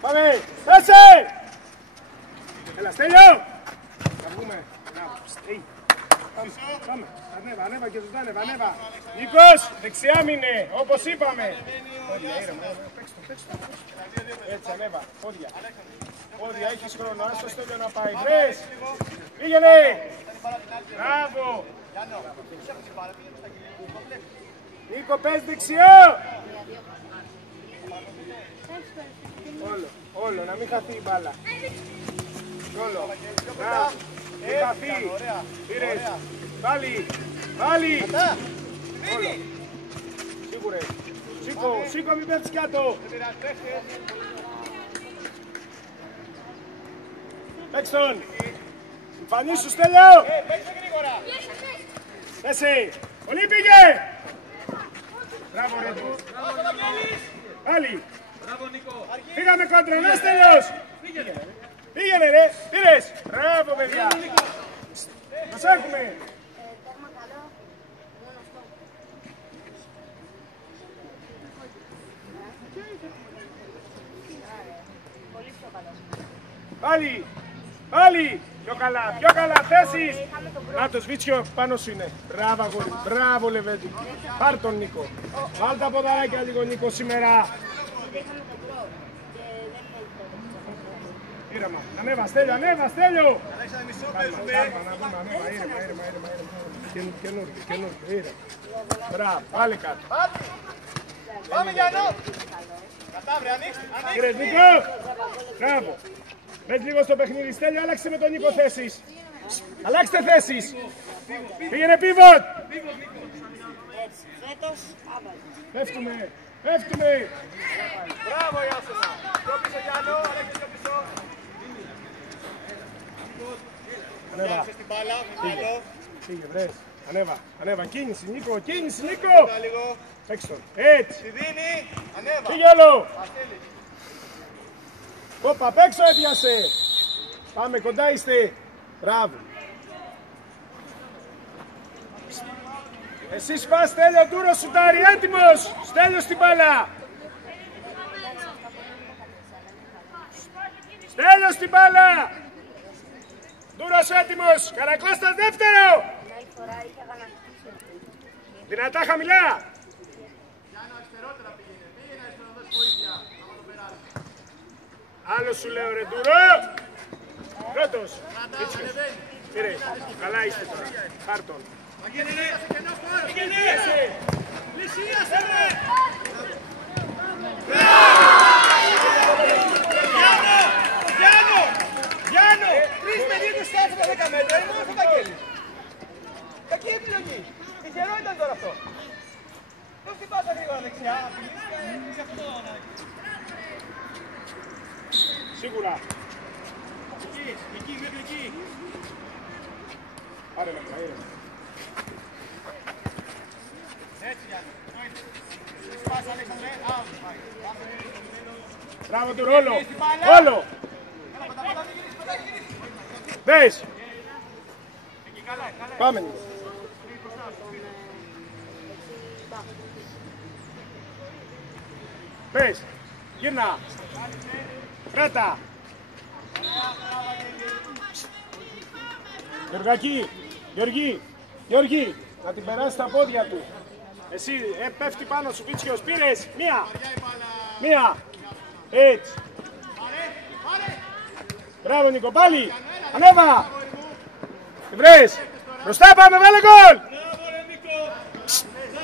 Πάμε! Θέση! Έλα, Στέλιο! Θα βγούμε. Πάμε. Ανέβα και ζωτά, ανέβα. Νίκος, δεξιά μείνε, όπως είπαμε. Έτσι, ανέβα, πόδια. Πόδια, έχεις χρόνο, ας το Στέλιο να πάει. Βρες! Πήγαινε! Μπράβο! Νίκο, πες δεξιό! Όλο, να μην χαθεί η μπάλα. Όλο. Μπράβο. Μην χαθεί. Πήρες. Πάλι. Όλο. Σίγουρε. Σήκω, μην πέφτεις κάτω. Παίξ' τον. Εμφανίσου, Στέλιο. Παίξε γρήγορα. Πέσε. Πολύ πήγε. Μπράβο, ρε του. Πάλι. Πήγαμε κόντρα, να Στέλιος. Πήγαινε ρε, πήρες. Μπράβο παιδιά. Μας έχουμε. Πάλι. Πιο καλά, θέσεις. Να το Σβίτσιο, πάνω σου είναι. Μπράβο αγόρι, μπράβο Λεβέντη. Πάρ' τον Νίκο. Βάλ' τα ποδαράκια λίγο Νίκο σήμερα. Ήρεμα, ανέβα Στέλιο. Ανέβα, Ήρεμα. Καινούργιο, ήρεμα. Μπράβο, πάλι κάτω. Πάμε Γιάννο. Κατάβρε, ανοίξτε. Κύριε Νίκο, μπράβο. Πες λίγο στο παιχνίδι, Στέλιο, άλλαξε με τον Νίκο θέσεις. Αλλάξτε θέσεις. Πήγαινε πίβοτ. Πέφτουμε. Μπράβο Ιάσονα. Πιο πίσω Γιάννο, Αλέξη πιο πίσω. Ανέβα. Στην μπάλα, άλλο. Πήγε, βρες. Ανέβα. Κίνηση, Νίκο. Λίγο. Παίξ' τον. Έτσι. Τη δίνει, ανέβα. Πήγε όλο. Όπα, απ' έξω έπιασε. Πάμε, κοντά είστε. Μπράβο. Εσείς πας, Στέλιο, Ντούρο σουτάρει, έτοιμος. Στέλιο στην μπάλα. Στέλιο στην μπάλα. Ντούρος έτοιμος. Καρακλώστας δεύτερο. Δυνατά χαμηλά. Άλλο σου λέω ρε Ντούρο. Πρώτος. Πήρε. Καλά είστε τώρα. Χάρτον. Πλησίασε ρε. Γιάννο. 3 με 2 στάθηκα 10 μέτρα. Είναι μόνο στο Βαγγέλη. Κακή επιλογή. Τυχερό ήταν τώρα αυτό. Πώς χτυπάτε γρήγορα δεξιά. Σίγουρα. Εκεί, μέχρι εκεί. Πάρε με ήρεμα. Έτσι Γιάννη. Σπάσε Αλέξανδρε. Μπράβο του όλο. Δες. Πάμε. Πες. Γύρνα. Κράτα. Γεωργή, να την περάσει στα πόδια του. Εσύ πέφτει πάνω σου, Βίτσιος, πήρες. Μία. Έτσι. Μπράβο Νίκο, πάλι. Ανέβα. Τι βρες. Μπροστά πάμε, βάλε γκολ.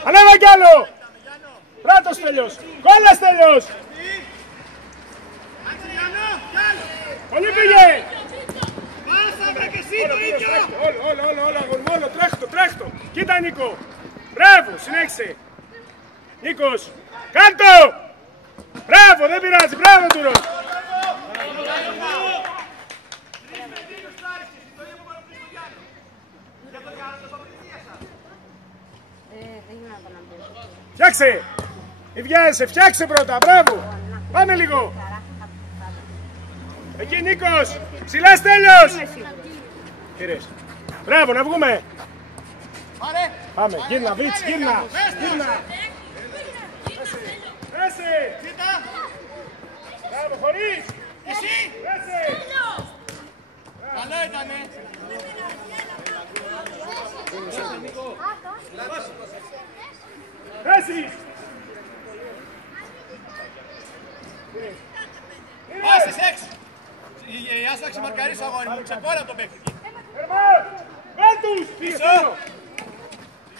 Ανέβα κι άλλο. Πράτος Στέλιος. Κόλλας Στέλιος. Πολύ πήγε. Όλο, τρέχτο. Κοίτα Νίκο. Μπράβο, συνέχισε. Νίκος, κάτω. Μπράβο, δεν πειράζει, μπράβο Τούρος. Φτιάξε. Μη βιάζεσαι, φτιάξε πρώτα, μπράβο. Πάμε λίγο. Εκεί Νίκος, ψηλά Στέλιος. Κύριες. Μπράβο, να βγούμε. Πάμε, γύρνα, Βίτς, γύρνα. Πέσε. Μπορείς. Εσύ. Πέσε. Καλό ήτανε. Πέσεις. Πάσες έξω. Η Άστα ξεμαρκαρίσω αγόρι μου. Ξεπόλα τον παίκτη. Ερμάν. Βέλτους. Πήγε Πίσω. πάνω.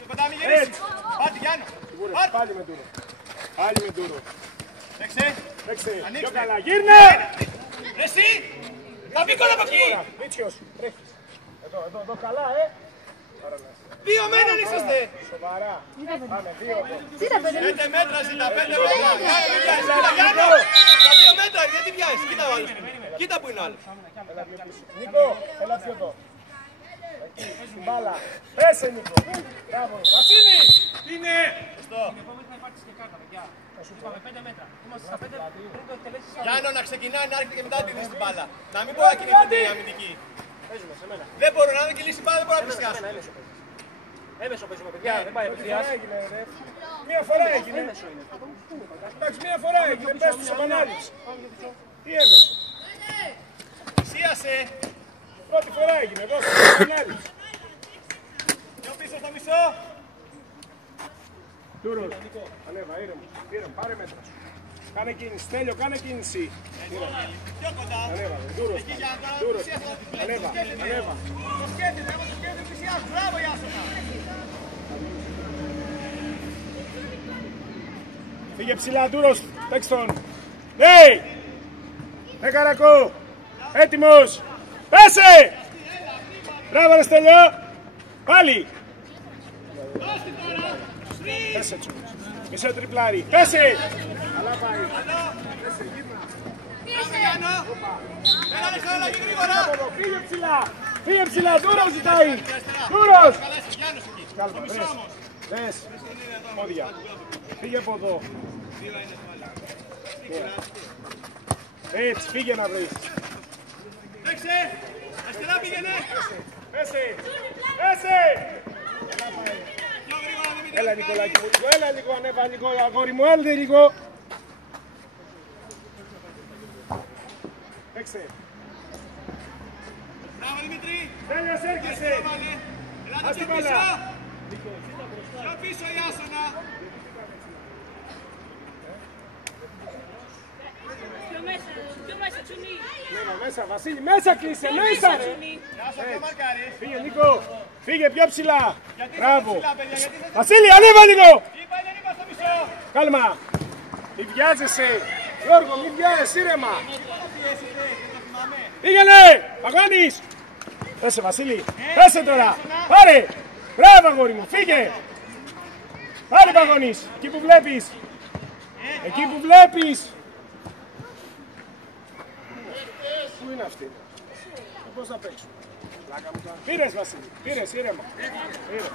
Κοντά μην γυρίσεις. Έτσι. Πάτε Γιάννο. Σίγουρες, πάλι με τούρο. Πάλι με τούρο. Παίξε. Παίξε. Ανοίξτε. Πιο καλά. Γύρνε. Εσύ. Θα μπει κόλλα από εκεί. Μίτσιος. Τρέχεις. Εδώ καλά, Δύο μέτρα είσαστε. Σοβαρά. Πάμε, δύο εδώ. 5 μέτρα ζητά, 5 μέτρα. Γιάννο, μην πιάσεις. Κοίτα Γιάννο. Τα 2 μέτρα, γιατί πιάσεις. Κοίτα ο άλλος. Κοίτα που είναι ο άλλος. Έλα πιο πίσω. Νίκο, έλα πιο εδώ. Εκεί, στην μπάλα. Πέσε, Νίκο. Μπράβο. Βασίλη. Τι είναι. Γιάννο, να ξεκινάει να έρχεται και μετά τη δεις την μπάλα. Να μην μπορεί να κινηθείτε η αμυντική. Δεν μπορώ να δεν κυλήσει μπάλα, δεν μπορώ να πλησιάσω. Έμεσο παίζουμε, παιδιά, δεν πάει απευθείας. Μία φορά έγινε. Εντάξει, μία φορά έγινε. Πες τους επανάληψη. Τι έμεσο. Σίασε. Πρώτη φορά έγινε. Δώσε τους επανάληψη. Πιο πίσω στο μισό. Τούρος. Ανέβα, ήρεμο. Πάρε μέτρα σου. Κάνε κίνηση. Τέλειο, κάνε κίνηση. Πιο κοντά. Ανέβα, Τούρος. Εκεί για να Τούρος. πλησιάσω. Ανέβα, ανέβα. Το σκέφτεται, άμα το σκέφτεται πλησιάσω. Μπράβο Ιάσονα. Φύγε ψηλά, Τούρος. Παίξ' τον. Ναι! Ναι, Καρακό. Έτοιμος. Πέσε! Μπράβο, ρε Στέλιο. Πάλι. Πέσε, Τσούρος. Μισό τριπλάρι. Πέσε! Καλά πάει. Μπράβο Γιάννο. Έλα Αλεξάνδρα, και γρήγορα. Φύγε ψηλά. Φύγε ψηλά. Τούρος ζητάει. Τούρος. Καλά είσαι Γιάννος εκεί. Κάλμα, Στο μισό δες. όμως. Δες. Πόδια. Φύγε από εδώ. Έτσι, φύγε να βρεις. Παίξε. Αριστερά πήγαινε. Πέσε. Πέσε. Πιο γρήγορα δεν μην Έλα Νικολάκη μου, λίγο, έλα λίγο, ανέβα λίγο, αγόρι μου, έλα λίγο. Παίξε. Μπράβο Δημήτρη. Τέλειος, έρχεσαι. Βάλε. Ελάτε Ας πιο την πίσω. μπάλα. Πιο πίσω Ιάσονα. Πιο μέσα, Τσουνί. Μέσα, μέσα, Βασίλη, μέσα κλείσε, μέσα ρε. Ιάσονα πιο μαρκάρι. Φύγε Νίκο, φύγε πιο ψηλά. Γιατί Μπράβο. ψηλά παιδιά, γιατί δεν... Βασίλη, ανέβα λίγο. Είπα είναι ρήμα στο μισό. Κάλμα. Μη βιάζεσαι. Γιώργο, μη βιάζεσαι, ήρεμα. Πήγαινε, Παγάνης. Πέσε Βασίλη, πέσε τώρα. Πάρε. Μπράβο αγόρι μου, φύγε. Πάρε Παγώνης, εκεί που βλέπεις. Εκεί που βλέπεις. Πού είναι αυτή. Πώς θα παίξω. Πήρες Βασίλη, πήρες ήρεμα. Πήρες.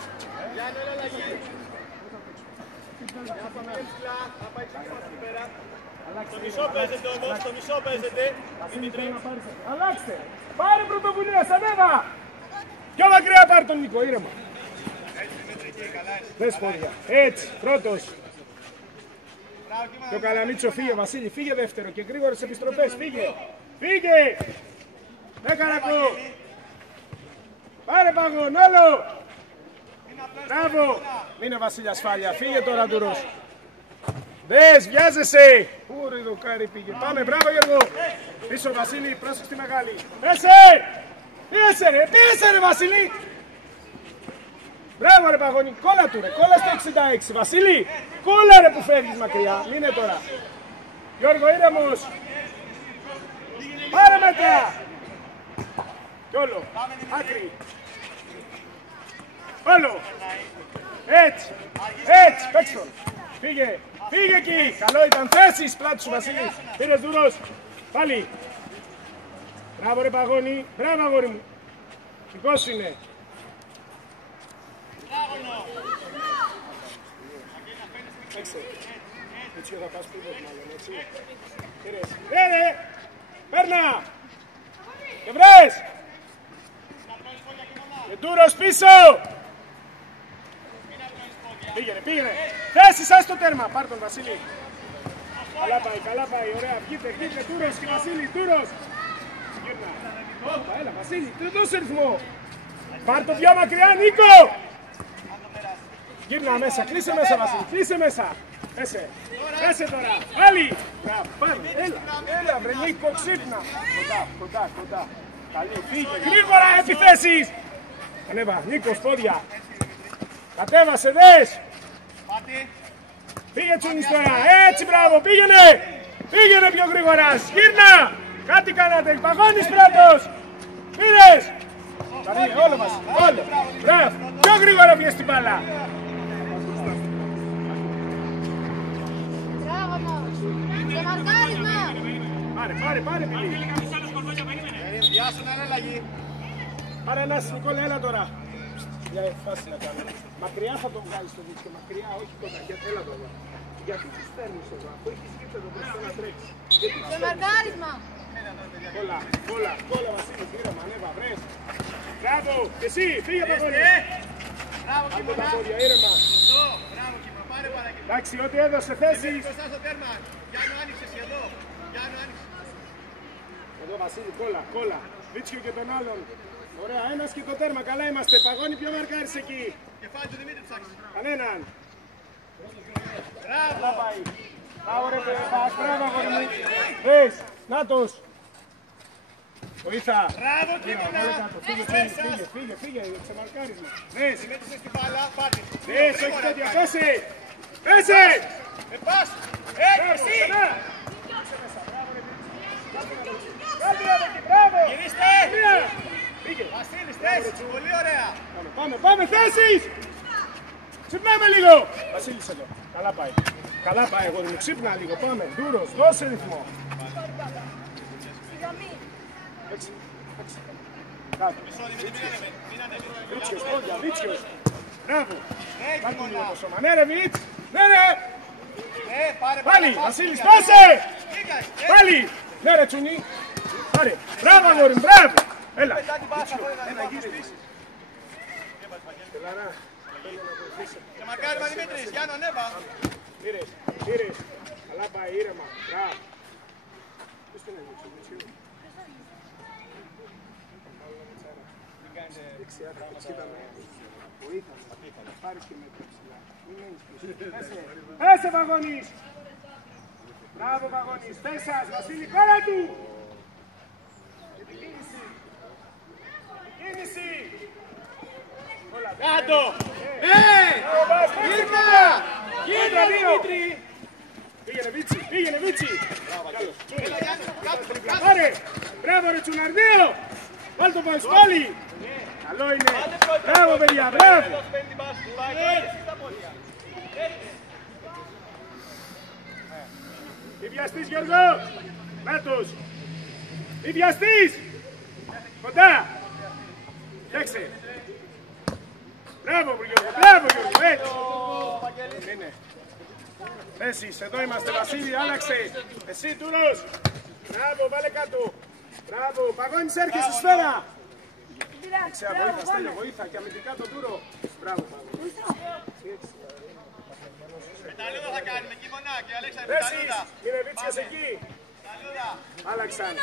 Στο μισό παίζετε όμως, στο μισό παίζετε. Αλλάξτε. Πάρε πρωτοβουλία, ανέβα. Πιο μακριά πάρε τον Νίκο, ήρεμα. Δες πόδια. Έτσι, πρώτος. Το Καλαμίτσο φύγε Βασίλη, φύγε δεύτερο και γρήγορες επιστροφές, φύγε. Φύγε. Ναι Καρακό. Πάρε Παγόν, άλλο. Μπράβο. Μείνε Βασίλη ασφάλεια, φύγε τώρα Τουρός. Δες, βιάζεσαι. Πού ρε δοκάρι πήγε. Πάμε, μπράβο Γιώργο. Πίσω Βασίλη, πρόσεξε τη μεγάλη. Πέσε. Πίεσε ρε, πίεσε ρε Βασίλη. Μπράβο ρε Παγώνη, κόλλα του ρε, κόλλα στο 66. Βασίλη, κόλλα ρε που φεύγεις μακριά. Μείνε τώρα. Γιώργο, ήρεμος. Πάρε μέτρα. Κι όλο. Άκρη. Όλο. Έτσι. Έτσι. Παίξ' τον. Φύγε. Φύγε εκεί. Καλό ήταν. Θέσεις. Πλάτη σου Βασίλη. Πήρες Δούρος. Πάλι. Μπράβο ρε Παγώνη. Μπράβο αγόρι μου. Δικός σου είναι. Παίξε. Έτσι θα πας πίσω μάλλον, έτσι. Πήρες. Ρε. Παίρνα. Και βρες. Και Ντούρος πίσω. Πήγαινε, πήγαινε. Θέση σας στο τέρμα. Πάρ' τον Βασίλη. καλά πάει, ωραία. Βγείτε, Τούρος και Βασίλη, Τούρος. Γύρνα. Έλα, Βασίλη, δώσε ρυθμό. Πάρ' το πιο μακριά, Νίκο. Γύρνα μέσα, κλείσε μέσα, Βασίλη, κλείσε μέσα. Έσε τώρα, πάλι. Πάμε, έλα, βρε Νίκο, ξύπνα. Κοντά. Καλή, φύγε, γρήγορα επιθέσεις. Ανέβα, Νίκος, πόδια. Κατέβασε, δες. Πήγε Τσούνης τώρα, έτσι μπράβο, πήγαινε πιο γρήγορα, γύρνα. Κάτι κάνατε, παγώνεις πρώτος. Πήρες. Όλο μας, όλο. Μπράβο, πιο γρήγορα πήγες την μπάλα. Μπράβο μας. Σε μαρκάρισμα. Πάρε, Μιλή. Γεια σου, να είναι αλλαγή. Πάρε ένας, Νικόλα, έλα τώρα. Για φάση να κάνω. Μακριά θα τον βγάλεις το δίκτυο, μακριά, όχι κοντά. Έλα τώρα. Γιατί τους στέλνεις εδώ, αφού έχεις γήπεδο μπροστά να τρέξεις. Σε μαρκάρισμα. Κόλλα, Βασίλη, ήρεμα, ανέβα, βρες. Μπράβο, και εσύ, φύγε από εδώ. Μπράβο, Άντε τα πόδια, ήρεμα. Μπράβο, Κύπρο, πάρε παρακαλώ. Εντάξει, ό,τι έδωσε θέση. Μπροστά στο τέρμα. Γιάννου, άνοιξες εδώ. Γιάννου, άνοιξες. Εδώ, Βασίλη, κόλλα. Βίτσιο και τον άλλον. Ωραία, ένας και το τέρμα, καλά είμαστε. Παγώνει, ποιο μαρκάρεις εκεί. Κεφάλι του Δημήτρη ψάξεις. Κανέναν. Μπράβο. Καλά πάει. Ωραία, μπράβο, αγόρι μου. Δες, νάτος. Βοήθα. Μπράβο, Κύπρο. Φύγε, ξεμαρκάρισμα. Δες. Μέτρησες την μπάλα, πάτε. Δες, όχι τέτοια, πέσε. Πας. Εσύ. Μπράβο. Γυρίστε. Πήγε. Βασίλης, θέση. Πολύ ωραία. Πάμε, θέσεις. Ξυπνάμε λίγο. Βασίλης εδώ. Καλά πάει, εγώ μου ξύπνα λίγο. Πάμε. Ντούρος, δώσε ρυθμό. Έτσι. Κάτω. Βίτσιος, πόδια, Βίτσιος. Μπράβο. Κάτω λίγο το σώμα. Ναι ρε Βίτς. Ναι. Πάλι, Βασίλης, πάσε. Πάλι. Ναι ρε Τσουνί. Πάρε. Μπράβο αγόρι, μπράβο. Έλα. Ένα γύρι. Τελαρά. Και μακάρι Δημήτρης, Γιάννου, ανέβα. Πήρες. Καλά πάει, ήρεμα. Μπράβο. Πώς τον έδειξε, Μητσίου. Δεξιά, κοίταμε. Βοήθαμε. Πάρεις και μέτρα ψηλά. Μην μένεις πίσω. Πέσε Βαγόνης. Μπράβο Βαγόνης. Πέσας, Βασίλη, κόρα του. Κίνηση. Κάτω. Ήρθα, Δημήτρη. Πήγαινε Βίτσι. Πάρε. Μπράβο ρε Τσουναρδίο. Βάλ' το πας πάλι. Καλό είναι. Μπράβο παιδιά, μπράβο. Μη βιαστείς Γιώργο. Νάτος. Μη βιαστείς. Κοντά. Φτιάξε. Μπράβο Γιώργο, έτσι. Είναι. Θέσεις, εδώ είμαστε Βασίλη, άλλαξε. Εσύ Τούρος. Μπράβο, βάλε κάτω. Μπράβο, Παγώνης έρχεσαι σφαίρα. Βοήθα, Στέλιο, βοήθα και αμυντικά τον Τούρο. Μπράβο, Παγώνη. Μεταλλούδα θα κάνουμε, Κίμωνα και Αλέξανδρε, Θέσεις, μεταλλούδα. είναι Βίτσιας εκεί. Μεταλλούδα. Άλλαξαν.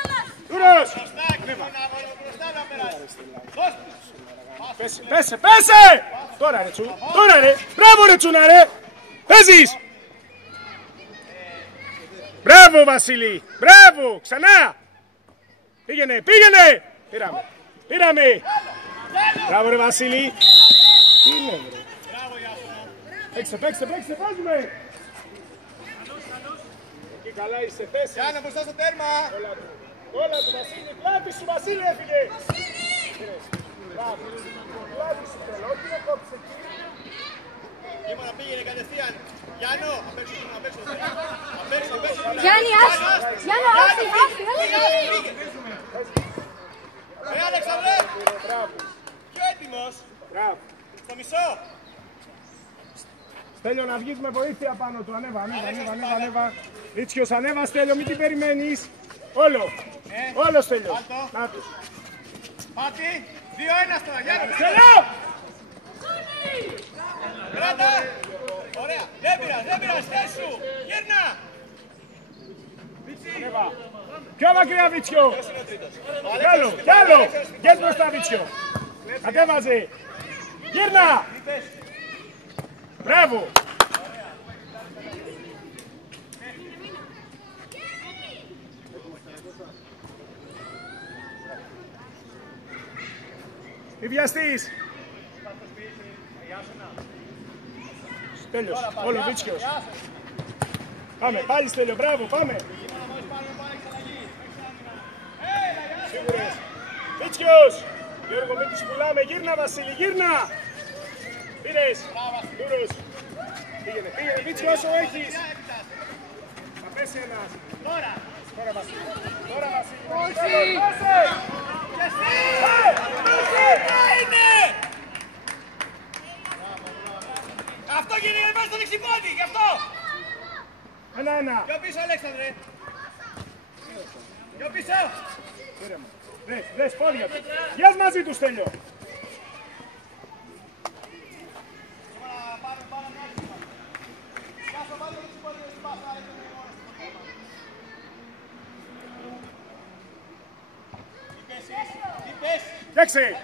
Τούρος. Μπροστά, Κίμωνα, μπροστά να περάσει. Πέσε. Τώρα ρε Τσου, Μπράβο ρε Τσούνα ρε. Παίζεις. Μπράβο Βασίλη, μπράβο, ξανά. Πήγαινε. Πήραμε. Μπράβο ρε Βασίλη. Τι είναι βρε. Παίξε, παίζουμε. Εκεί καλά είσαι, θέση. Γιάννα, μπροστά στο τέρμα. Όλα του Βασίλη, πλάτη σου Βασίλη έφυγε. Μπράβο, πλάτη σου θέλω, όχι να κόψεις εκεί. Κίμωνα πήγαινε κατευθείαν. Γιάννο, απ' έξω. Γιάννη, άφη. Αλέξανδρε, Μπράβο, πιο έτοιμος. μπράβο. Στο μισό. Στέλιο να βγεις με βοήθεια πάνω του, ανέβα. Ρίτσιος, ανέβα Στέλιο, μην την περιμένεις. Όλο Στέλιο. Να τους. Πάτη, 2-1 τώρα, Γιάννη. Στέλιο! Κράτα. Ωραία, δεν πειράζει, στέσου. Γύρνα. Ανέβα. Πιο μακριά Βίτσιο. Κι άλλο. Γες μπροστά Βίτσιο. Κατέβαζε. Γύρνα. Μπράβο. Μη βιαστείς. Τέλειος, όλο Βίτσιος. Πάμε, πάλι Στέλιο, μπράβο, πάμε. Σίγουρες. Βίτσιος. Γιώργο, μην τους πουλάμε, γύρνα Βασίλη, γύρνα. Πήρες, δούρος. Πήγαινε, Βίτσιο όσο έχεις. Θα πέσει ένας. Τώρα Βασίλη. Όχι. Αυτό γίνεται μέσα στο δεξιπόδι, γι' αυτό! Ένα. Πιο πίσω, Αλέξανδρε! Πιο πίσω! Δες, πόδια του. Γιας μαζί του, Στέλιο. Φτιάξε!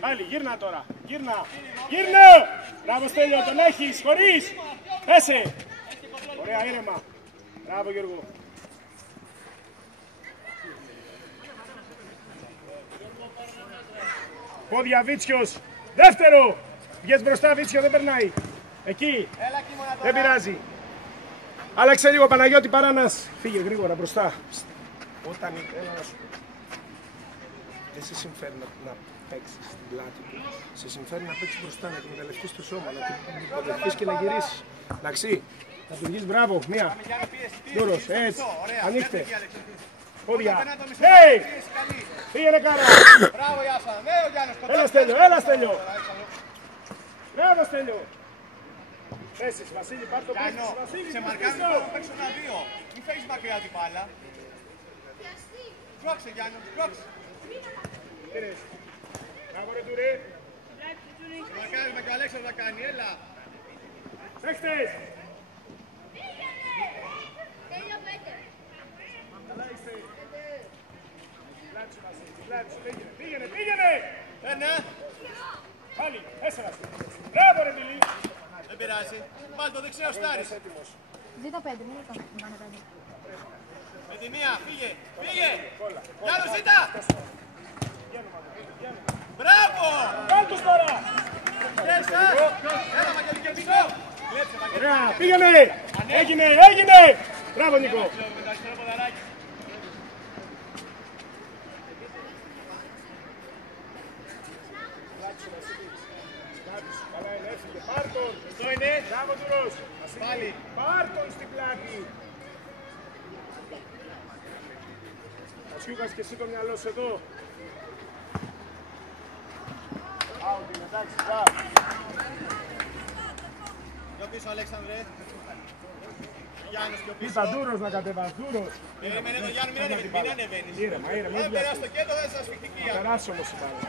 Πάλι, γύρνα τώρα. Γύρνα! Μπράβο Στέλιο, τον έχεις, χωρίς! Πέσε! Ωραία, ήρεμα. Μπράβο Γιώργο. Πόδια Βίτσιος. Δεύτερο! Βγες μπροστά Βίτσιο, δεν περνάει. Εκεί. Δεν πειράζει. Άλλαξε λίγο Παναγιώτη Παράνας. Φύγε γρήγορα μπροστά. Όταν έλα να σου πω. Δεν σε συμφέρει να παίξεις στην πλάτη του. Σε συμφέρει να παίξεις μπροστά, να εκμεταλλευτείς το σώμα, να την υποδεχτείς και να γυρίσεις. Εντάξει. Να του βγεις μπράβο. Μία. Δούρος. Έτσι. Ανοίχτε. Πόδια. Hey! Πήγαινε κάρα. Μπράβο Γιάσα. Ναι, ο Γιάννος. Έλα Στέλιο. Μπράβο Στέλιο. Πέσεις Βασίλη, πάρ' το πέσεις. Βασίλη, σε μαρκάρι να παίξω ένα-δύο. Μην φέγεις μακριά την μπάλα. Σπρώξε Γιάννο, σπρώξε. Μπράβο ρε Τουρέ. Σε μαρκάρι με και ο Αλέξανδρος να κάνει, έλα. Παίχτες. Πήγαινε! Ένα. Πάλι, 4. Μπράβο ρε Μιλή. Δεν πειράζει. Πάλι το δεξιό στάρις. Ζήτα 5, μην το κάνω 5. Με τη μία, φύγε. Γιάννο, ζήτα. Μπράβο. Κάλ' τους τώρα. Έλα Μαγγέλη και πίσω. Ωραία, πήγαινε. Έγινε. Μπράβο Νικό. Καλά είναι, έφυγε. Πάρ' τον. Αυτό είναι. Μπράβο Τουρός. Πάλι. Πάρ' τον στην πλάτη. Ασιούκας και εσύ το μυαλό σου εδώ. Άουτ είναι, εντάξει, μπράβο. Πιο πίσω Αλέξανδρε. Γιάννος πιο πίσω. Είπα Ντούρος να κατεβάς, Ντούρος. Περίμενε το Γιάννη, μην ανεβαίνεις. Ήρεμα, Αν μην περάσει το βιαστείς. κέντρο δεν είσαι ασφιχτική. Θα περάσει όμως η μπάλα.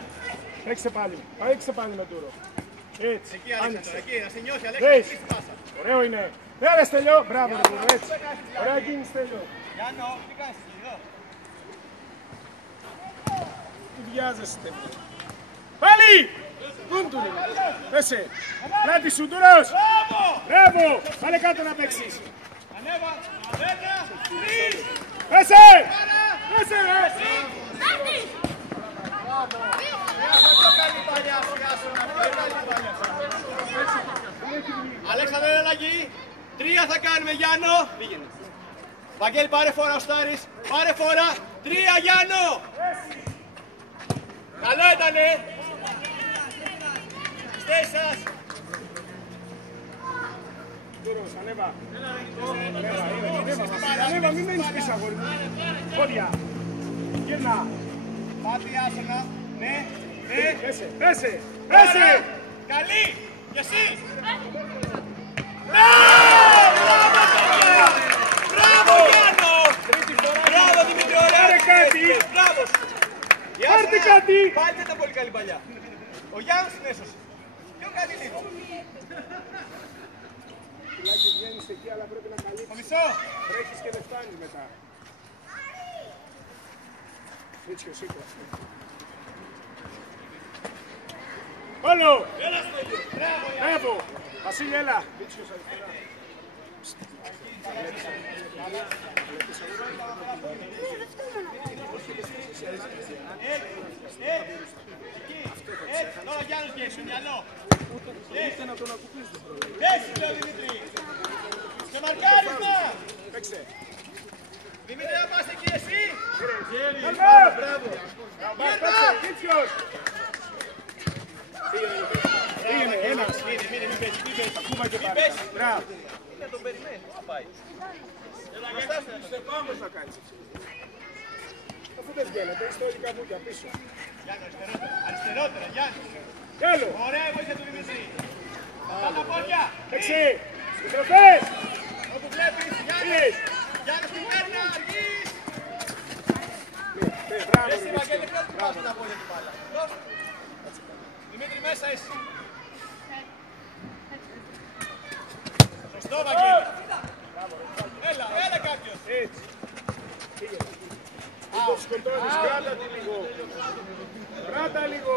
Παίξε πάλι με Ντούρο. Έτσι, Εκεί Αλέξανδρο, άνοιξε. εκεί να σε νιώσει Δες. Αλέξανδρο, εκεί στην πάσα. Ωραίο είναι. Έλα Στέλιο, μπράβο ρε Ντούρο, έτσι. Ωραία κίνηση Στέλιο. Γιάννο, τι κάνεις εδώ. Τι βιάζεσαι Στέλιο. Πάλι! Κούντουρη. Πέσε. Πλάτη σου Ντούρος. Μπράβο. Πάλε κάτω να παίξεις. Ανέβα, ένα, τρεις. Πέσε. Πέσε ρε. Αλέξανδρε, αλλαγή. 3 θα κάνουμε, Γιάννο. Πήγαινε. Βαγγέλη, πάρε φόρα ο Στάρης. Πάρε φόρα. 3, Γιάννο. Καλό ήτανε. Στέσας. Ντούρος, ανέβα. Ανέβα, μην μένεις πίσω αγόρι μου. Πόδια. Γύρνα. Πάτη, άσονα. Ναι, ναι. Πέσε. Καλή. Και εσύ. Μπράβο, Γιάννο. Μπράβο, Δημήτρη, ωραία. Πάρε κάτι. Μπράβο. Πάρτε κάτι. Πάλι δεν ήταν πολύ καλή παλιά. Ο Γιάννος την έσωσε. Πιο κάτι λίγο. Τουλάχιστον βγαίνεις εκεί, αλλά πρέπει να καλύψεις. Ο μισό. Τρέχεις και δεν φτάνεις μετά. Βίτσιο, σήκω. Όλο! Μπράβο! Βασίλη, έλα! Βίτσιος αριστερά. Τώρα Γιάννης και στο μυαλό. Ούτε να τον ακουμπήσεις το πρόβλημα. Δέση λέω Δημήτρη. Στο μαρκάρισμα. Παίξε. Δημήτρη να πας εκεί εσύ. Μπράβο! Παίξε, Βίτσιος! Πήγαινε, ένας. Μην πέσει. Ακούμα και πάρε. Μπράβο. Να τον περιμένει. Θα πάει. Πώς θα κάνεις. Αφού δεν βγαίνετε, έχεις το καβούκια πίσω. Γιάννη, αριστερότερα, Γιάννη. Κι άλλο. Ωραία βοήθεια του Δημήτρη. Στα πόδια. Παίξε. Συντροφές. Όπου βλέπεις, Γιάννη. Γιάννη στην πέρνα, αργείς. Μπράβο, Εσύ, Βαγγέλη, πρώτη που πας με τα πόδια του μπάλα. Δημήτρη, μέσα εσύ. Σωστό, Βαγγέλη. Έλα κάποιος. έτσι. Πήγαινε. Μην το σκοτώνεις, κράτα τη λίγο. Κράτα λίγο.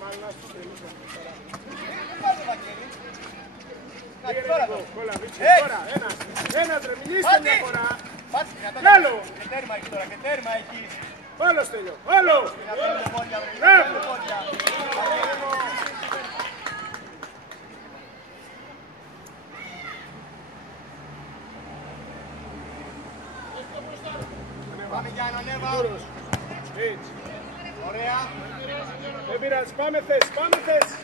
Μάλλον να σου στέλνεις. Πήγαινε λίγο. Κόλλα, Βίτσιο, τώρα. Ένα τρεμιλίστε μια φορά. Κι άλλο. Και τέρμα εκεί τώρα, και τέρμα εκεί. Άλλο στέλνω. Άλλο. Μπράβο. Πάμε Γιάννη, ανέβα. Έτσι. Ωραία. Δεν πειράζει. Πάμε θέση. Πάμε θέση.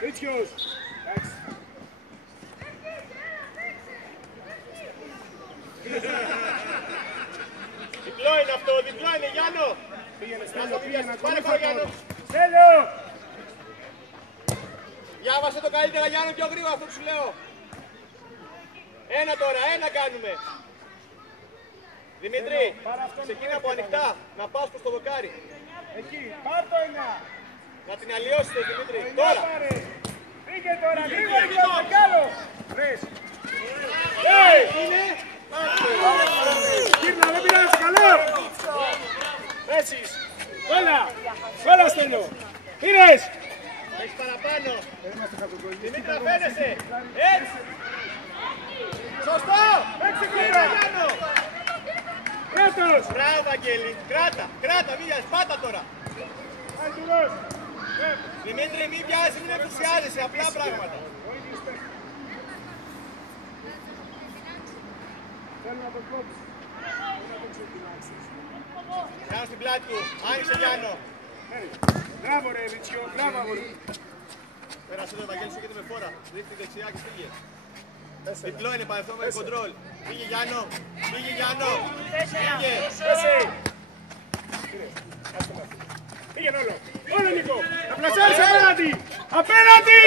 Βίτσιος. Εντάξει. Διπλό είναι αυτό, διπλό είναι Γιάννο. Πήγαινε Στέλιο, πήγαινε. Πάρε πάρε Γιάννο. Στέλιο. Διάβασε το καλύτερα Γιάννο πιο γρήγορα αυτό που σου λέω. Ένα τώρα, ένα κάνουμε. Δημήτρη, ξεκίνα από ανοιχτά, να πας προς το δοκάρι. Εκεί, πάρ' το ένα. Να την αλλοιώσεις το Δημήτρη, τώρα. Πήγε τώρα, γρήγορα και το καλό. Βρες. Είναι. Γύρνα, δεν πειράζει, καλό. Έτσι. Κόλλα Στέλιο. Πήρες. Έχεις παραπάνω. Δημήτρη να φαίνεσαι. Έτσι. Σωστό. Έξι Γύρω κύρα. Γιάννο. Κράτος. Μπράβο Βαγγέλη, κράτα, μη βιάζεις, πάτα τώρα. Αντουρός. Δημήτρη, μη βιάζεις, μην ενθουσιάζεσαι, απλά πράγματα. Θέλω να το κόψει. Γιάννο στην πλάτη του, άνοιξε Γιάννο. Μπράβο ρε Ριτσιό, μπράβο αγόρι. Πέρασε το Ευαγγέλη σου και με φόρα. Ρίχνει δεξιά και φύγε. Διπλό είναι παρελθόν με κοντρόλ. Φύγε Γιάννο, φύγε Γιάννο. Φύγε. Πέσε. Πήγαινε όλο. Όλο Νίκο. Να πλασάρεις απέναντι. Απέναντι.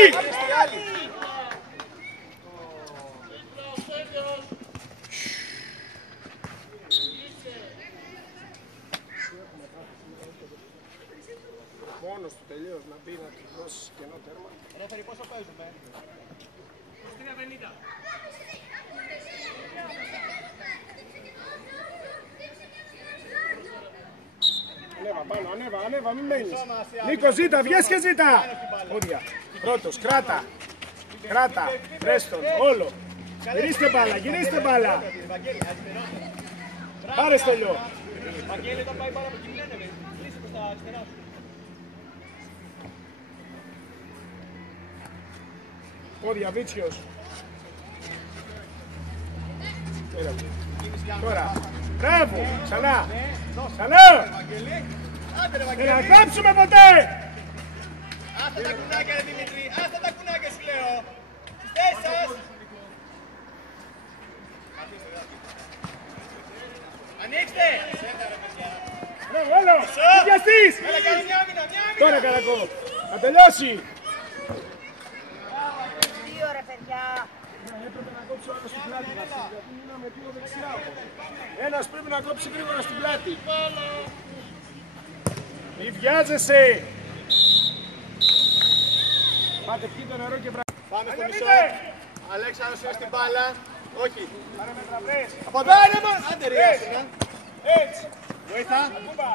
Μόνος του τελείως να μπει να του δώσει κενό τέρμα. Ρέφερη, πόσο παίζουμε. 3.50. Ανέβα πάνω, ανέβα, μην μένεις. Νίκο ζήτα, βγες και ζήτα. Πόδια, πρώτος, κράτα, πρέστον, όλο. Γυρίστε μπάλα. Πάρε Στέλιο. Βαγγέλη, όταν πάει πάρα από εκεί, ανέβε. Κλείσε προς τα αριστερά σου. Πόδια, Βίτσιος. Τώρα, μπράβο, ξανά. Άντε ρε Βαγγέλη. Να κάψουμε ποτέ. Άστα τα κουνάκια ρε Δημήτρη, άστα τα κουνάκια σου λέω. Στις θέσεις σας. Ανοίξτε. Όλο, μην βιαστείς. Έλα κάνω μια άμυνα. Τώρα Καρακό, θα τελειώσει. Δύο ρε παιδιά. Έπρεπε να κόψει ο άλλος στην πλάτη μας, γιατί μείναμε πιο δεξιά. Ένας πρέπει να κόψει γρήγορα στην πλάτη. Μη βιάζεσαι. Πάτε πιείτε νερό και Πάμε στο μισό. Αλέξανδρος είναι στην μπάλα. Όχι. Πάρε με τραπέζ. Από εδώ είναι μόνο. Άντε ρε Ιάσονα. Έτσι. Βοήθα. Κούμπα.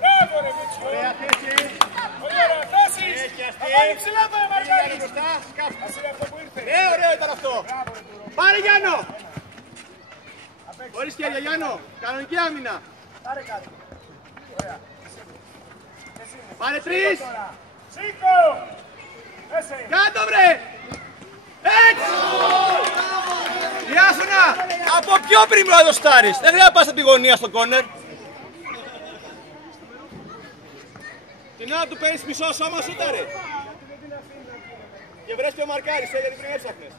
Μπράβο ρε Μίτσιο. Ωραία θέση. Πολύ ωραία. Φτάσεις. Έχει αστεί. Θα πάει ψηλά το Πήγαινε Μαργάρης. μπροστά. Σκάφτε. Ας είναι αυτό που ήρθε. Ωραίο ήταν αυτό. Μπράβο ρε Τουρό. Πάρε Γιάννο. Χωρίς χέρια Γιάννο. Κανονική άμυνα. Πάρε κάτι. Ωραία. Πάρε τρεις. Τώρα. Σήκω. Μέσα είναι. Κάτω βρε. Έτσι. Ιάσονα. Από πιο πριν να το στάρεις. Δεν χρειάζεται να πας από τη γωνία στο κόρνερ. Την ώρα του παίρνεις μισό σώμα σου τάρε. Και βρες και ο Μαρκάρης, γιατί πριν έψαχνες.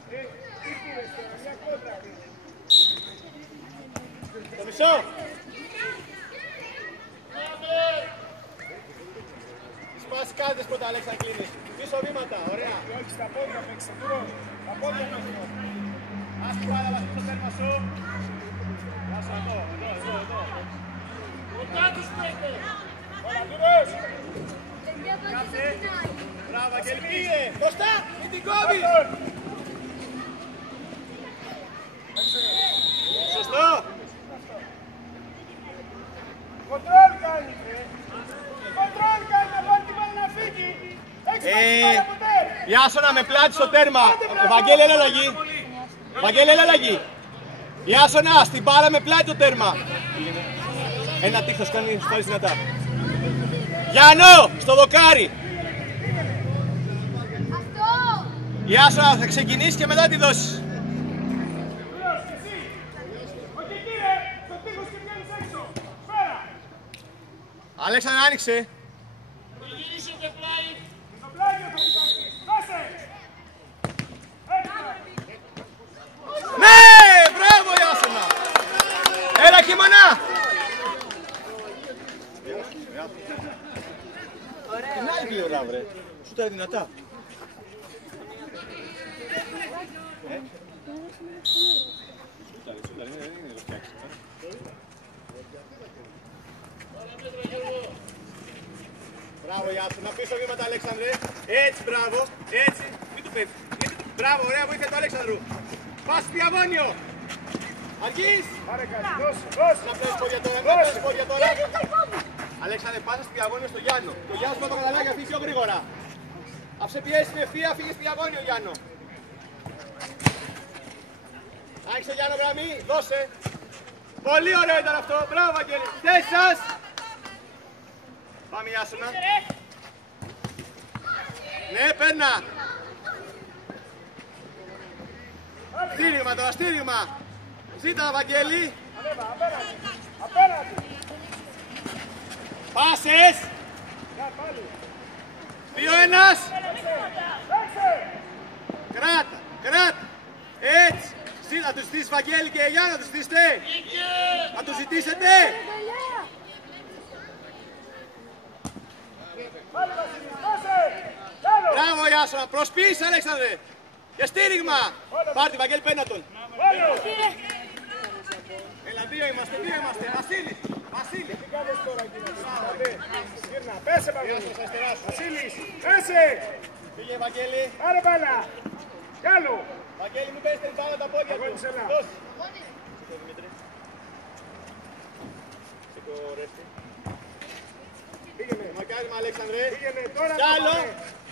Το μισό. Τις πας κάτες πρώτα, Αλέξα, κλείνεις. Πίσω βήματα, ωραία. Όχι στα πόδια παίξε. Τουρό. Τα πόδια παίξε. Ας την μπάλα βαθύ στο τέρμα σου. Άσε εδώ. Όλα Τουρός. Κάψε. Μπράβο, Αγγέλη, πήγε. Μπροστά, μην την κόβεις. Σωστό. Κοντρόλ κάνει. Κοντρόλ κάνει να πάρει την μπάλα να φύγει. Έχεις πάρει την μπάλα ποτέ. Ιάσονα με πλάτη στο τέρμα. Βαγγέλη, έλα αλλαγή. Βαγγέλη, έλα αλλαγή. Ιάσονα, στην μπάλα με πλάτη το τέρμα. Ένα τείχος κάνει χωρίς δυνατά. Γιάννο, στο δοκάρι. Ιάσονα, θα ξεκινήσει και μετά τη δώσεις. Τουρός, εσύ. Όχι κύριε. Το τείχος και βγαίνεις έξω. Σφαίρα. Αλέξανδρα, άνοιξε. Στο πλάγιο θα κοιτάξεις. Δώσε. Ναι, μπράβο Ιάσονα. Έλα κείμενα. Την άλλη πλευρά βρε. Σου τα δυνατά. Μπράβο Ιάσονα, πίσω βήματα Αλέξανδρε. Έτσι, μπράβο, έτσι. Μην του πέφτει. Μπράβο, ωραία βοήθεια του Αλέξανδρου. Πας στο διαγώνιο. Αργείς. Πάρε κάτι. Δώσε. Δώσε. Να πλέσεις πόδια τώρα, να πλέσεις πόδια τώρα. Αλέξανδρε, πάσα στο διαγώνιο στο Γιάννο. Το Γιάννο με το καταλάβει να φύγει πιο γρήγορα. Άψε πιέσει με ευθεία, φύγε στο διαγώνιο Γιάννο. Άρχισε Γιάννο γραμμή, δώσε. Πολύ ωραίο ήταν αυτό, μπράβο Αγγέλη. Θέση σας. Πάμε Ιάσονα. Ναι, παίρνα. Στήριγμα τώρα, στήριγμα. Ζήτα, Βαγγέλη. Ανέβα, απέναντι. Απέναντι. Πάσες. Να πάλι. 2-1. Παίξε. Κράτα, κράτα. Έτσι. Να τους ζητήσεις Βαγγέλη και Γιάννα, να τους ζητήσετε. Να τους ζητήσετε. Πάλι Βασίλη. Δώσε. Κάνω. Μπράβο Ιάσονα, προσποιείς Αλέξανδρε. Και στήριγμα. Πάρ' τη Βαγγέλη, παίρνα τον. Πάνω. Έλα, δύο είμαστε. Βασίλη, Βασίλη. Τι κάνεις τώρα κύριε. Γύρνα. Πέσε Παγκόσμιο. Βασίλης. Πέσε. Πήγε Βαγγέλη. Πάρε μπάλα. Κι άλλο. Βαγγέλη, μην πέσει την μπάλα τα πόδια του. Αγώνης, έλα. Δώσε. Σήκω, Δημήτρη. Σήκω, Ρέστη. Πήγαινε. Μακάρι με Αλέξανδρε. Πήγαινε τώρα. Κι άλλο.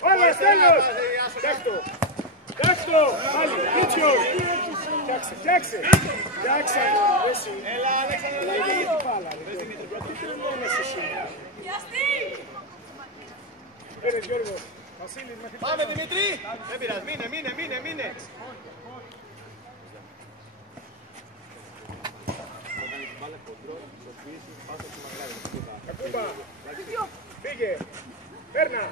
Όλα τέλος. Ιάσονα. Φτιάξτο. Φτιάξτο. Πάλι. Μίτσιος. Φτιάξε. Φτιάξε. Φτιάξε. Εσύ. Έλα, Αλέξανδρε, αλλαγή. Μπάλα. Πήρε Γιώργο. Βασίλη μέχρι Πάμε Δημήτρη. Δεν πειράζει, μείνε. Ακούμπα. Πήγε. Παίρνα.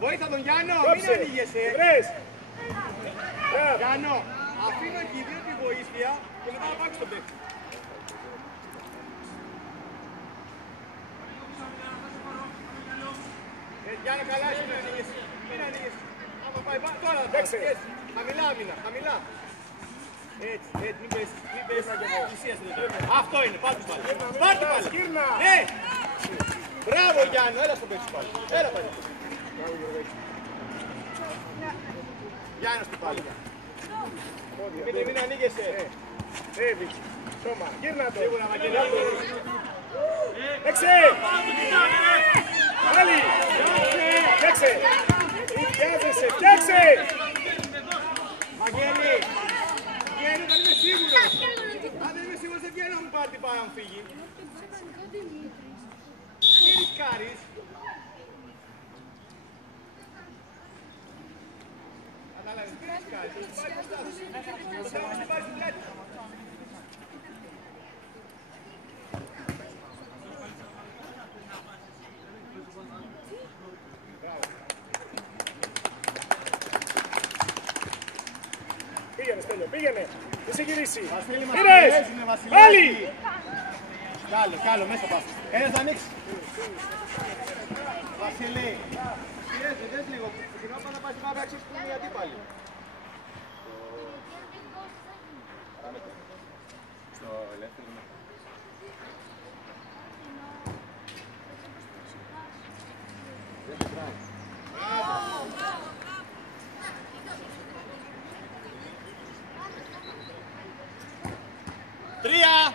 Βοήθα τον Γιάννο, μην Κόψε. ανοίγεσαι. Βρες. Μπράβο. Γιάννο, αφήνω εκεί δύο τη βοήθεια και μετά να πάω στον παίκτη. Γιάννο, καλά είσαι, μην ανοίγεσαι. Μην ανοίγεσαι. Άμα πάει τώρα θα Παίξε. πας. Χαμηλά άμυνα, χαμηλά. Έτσι, μην πέσεις. Πλησίασε το τέλος. Αυτό είναι, πάρ' την πάλι. Πάρ' την πάλι. Γύρνα. Ναι. Μπράβο Γιάννο, έλα στον παίκτη πάλι. Έλα πάλι. Γιάννος την πάλι. Δημήτρη, μην ανοίγεσαι. Ντέβιτς, σώμα, γύρνα το. Σίγουρα, Βαγγέλη. Έξε! Πάλι! Φτιάξε! Φτιάξεσαι, φτιάξε! Βαγγέλη, βγαίνει όταν είμαι σίγουρος. Αν δεν είμαι σίγουρος δεν βγαίνει να μου πάρει την πάρα να μου φύγει. Μην ρισκάρεις. Κατάλαβες, μην ρισκάρεις. Το θέμα είναι να πάρεις την πλάτη. Πήγαινε, Στέλιο, πήγαινε. Δεν σε γυρίσει. Βασίλη μας Πήρες! πιέζουνε, Βασιλάκη. Πάλι! Κάλο, μέσα πας. Ένας να ανοίξει. Βασιλή. Πιέζε, δες λίγο. Ξεκινάω πάντα να πάει στην άπραξη που είναι οι αντίπαλοι. Στο ελεύθερο. Δεν μετράει. Τρία!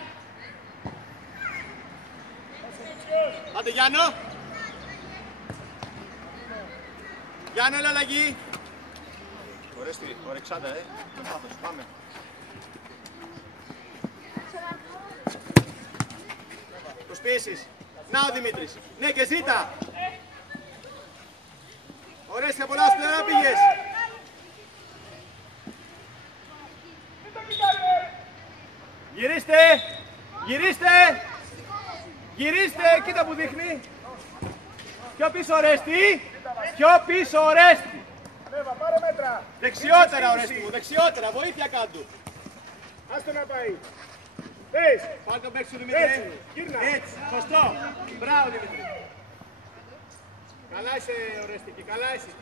Άντε Γιάννο! Γιάννο, έλα αλλαγή! Ορέστη, ορεξάντα, πάμε. Προσπίσεις. Να ο Δημήτρης. Ναι και ζήτα! Ορέστη, από λάθος πλευρά πήγες. Γυρίστε! Γυρίστε! Γυρίστε! Κοίτα που δείχνει! Πιο πίσω Ορέστη! Πιο πίσω Ορέστη! Ανέβα, πάρε μέτρα. Δεξιότερα Ορέστη μου, δεξιότερα! Βοήθεια κάτω! Άστο να πάει. Πες. Πάρε τον παίκτη σου Δημήτρη! Έτσι, γύρνα. Έτσι! Σωστό! Μπράβο Δημήτρη! Καλά είσαι Ορέστη και καλά είσαι!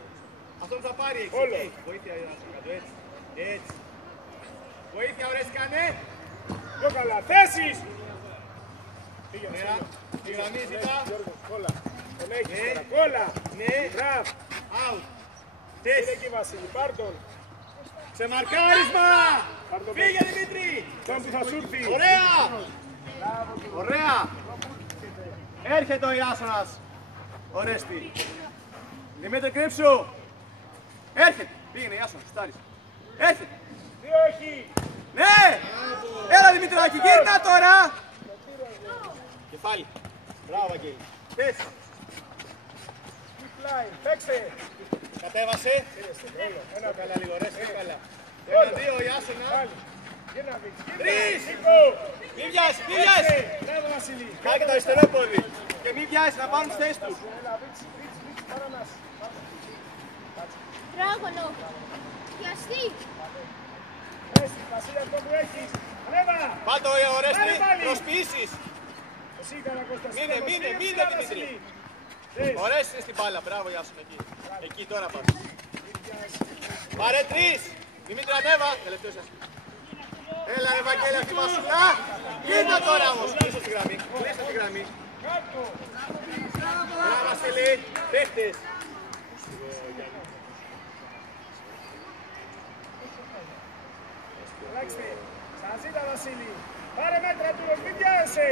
Αυτόν θα πάρει εκεί! Όλο. Βοήθεια κάτω, έτσι! Έτσι! Βοήθεια Ορέστη κάνε! Πιο καλά. Θέσεις. Πήγαινε. Ωραία! Τη γραμμή ζητά! Γιώργο, κόλλα. Τον έχεις Ναι. τώρα. Κόλλα. Ναι! Μπράβο. Out! Είναι Θέση! εκεί Βασίλη. Πάρ' τον. Σε μαρκάρισμα! Πάρ' τον. Φύγε Δημήτρη! Τον που θα σου έρθει. Ωραία! Ωραία! Έρχεται ο Ιάσονας! Ορέστη! Δημήτρη κρύψου! Έρχεται! Πήγαινε Ιάσονα, στάρεις! Έρχεται! Δύο έχει. Ναι! Έλα Δημητράκη, γύρνα τώρα! Κεφάλι! Μπράβο Αγγέλη! Θέση! Line. Παίξτε. Κατέβασε! Ένα Καλά λίγο, Ορέστη, καλά! Όλο. Ένα, δύο, Ιάσονα! Πάλι. Γύρνα Βίξ. Τρεις. Νίκο. Μη βιάσει, μη βιάσει! Μπράβο Βασίλη. Κάνε το αριστερό πόδι! Και μη βιάσει να πάρουν τις θέσεις τους! Έλα Βίξ. Παρανάς. Τράγωνο. Πιαστεί. Έσυ, Βασίλη, αυτό που έχεις. Ανέβα. Πάτο Ορέστη, Πάλι, πάλι. προσποιήσεις! Εσύ Καρακώστα. Μείνε, σήκω, μείνε, σήκω, μείνε, ψηλά, Δημήτρη. Βασίλη. Δες. Ωραίος είναι στην μπάλα, μπράβο Ιάσονα εκεί. Εκεί τώρα πας. Πάρε τρεις! Δημήτρη ανέβα, τελευταίος εσύ. Έλα ρε Βαγγέλη, αυτή μασουλά. Κοίτα τώρα όμως, κλείσε τη γραμμή, κλείσε τη γραμμή. Κάτω. Μπράβο Βασίλη, παίχτες. Αλλάξτε. Σας ζήτα Βασίλη. Πάρε μέτρα του, μην πιάσαι.